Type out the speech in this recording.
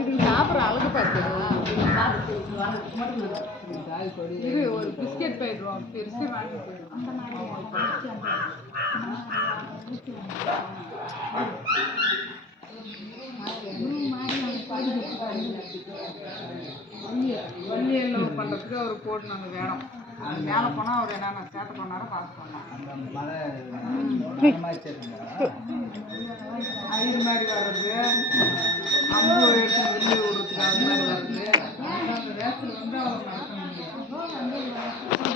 இது சாப்பிட்ற அழகு பார்த்தீங்களா? இது ஒரு பிஸ்கெட் போயிடுவோம் பெருசு வாங்கி வள்ளியல் பண்ணுறதுக்கு அவர் போட்டுனாங்க வேடம். அது மேலே போனால் அவர் என்னென்ன சேட்டை பண்ணாரோ காசு பண்ணாங்க. ஐயர் மாதிரி வர்றது, அம்பு எடுத்து வெளியே விடுறதுக்கு அது மாதிரி வர்றது, அந்த வேஸ்டில் வந்து அவர் நடக்க முடியும்.